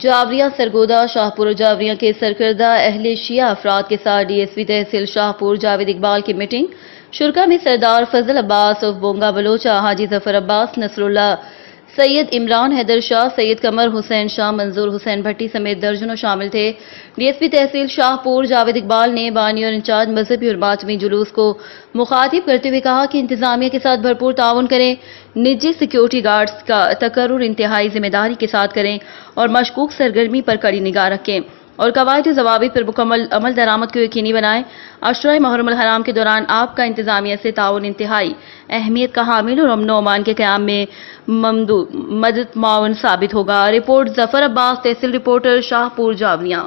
جاوریہ سرگودا شاہپور جاوریہ کے سرکردہ اہل شیعہ افراد کے ساتھ ڈی ایس پی تحصیل شاہپور جاوید اقبال کی میٹنگ۔ شرکا میں سردار فضل عباس آف بونگا بلوچہ، حاجی ظفر عباس، نصر اللہ، سید عمران حیدر شاہ، سید قمر حسین شاہ، منظور حسین بھٹی سمیت درجنوں شامل تھے۔ ڈی ایس پی تحصیل شاہپور جاوید اقبال نے بانی اور انچارج مذہبی اور ماتمی جلوس کو مخاطب کرتے ہوئے کہا کہ انتظامیہ کے ساتھ بھرپور تعاون کریں، نجی سیکیورٹی گارڈز کا تقرر انتہائی ذمہ داری کے ساتھ کریں اور مشکوک سرگرمی پر کڑی نگاہ رکھیں اور قواعد و ضوابط پر مکمل عمل درآمد کو یقینی بنائیں۔ عشرہ محرم الحرام کے دوران آپ کا انتظامیہ سے تعاون انتہائی اہمیت کا حامل اور امن و امان کے قیام میں مدد معاون ثابت ہوگا۔ رپورٹ ظفر عباس، تحصیل رپورٹر، شاہپور جاوریہ۔